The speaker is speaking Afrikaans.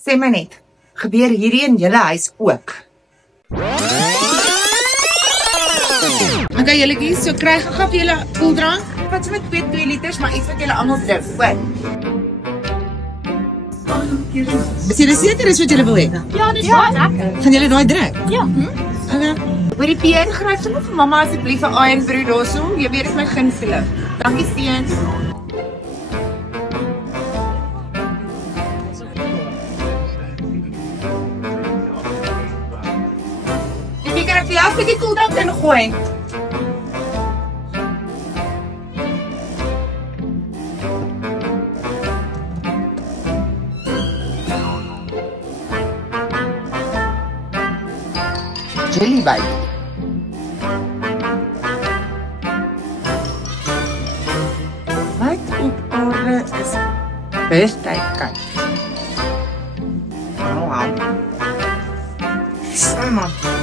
Sê my net, gebeur hierdie in julle huis ook? Okay, julle kies, so kry gou vir julle koeldrank. Wat so met 2 liters, maar iets wat julle almal drink, hoor. Is julle seker is wat julle wil hê? Ja, dis baie lekker. Gaan julle daai drink? Ja. Okay. Hoorie Pierre, gryp sommer vir mamma asseblief 'n iron brew daarso. Jy weet dit is my gunsteling. Dankie seuns. Ek kan vir jou 'n bietjie koeldrank ingooi. Jelly baby. Wat op orde is birthday cake. Oh wow. So man.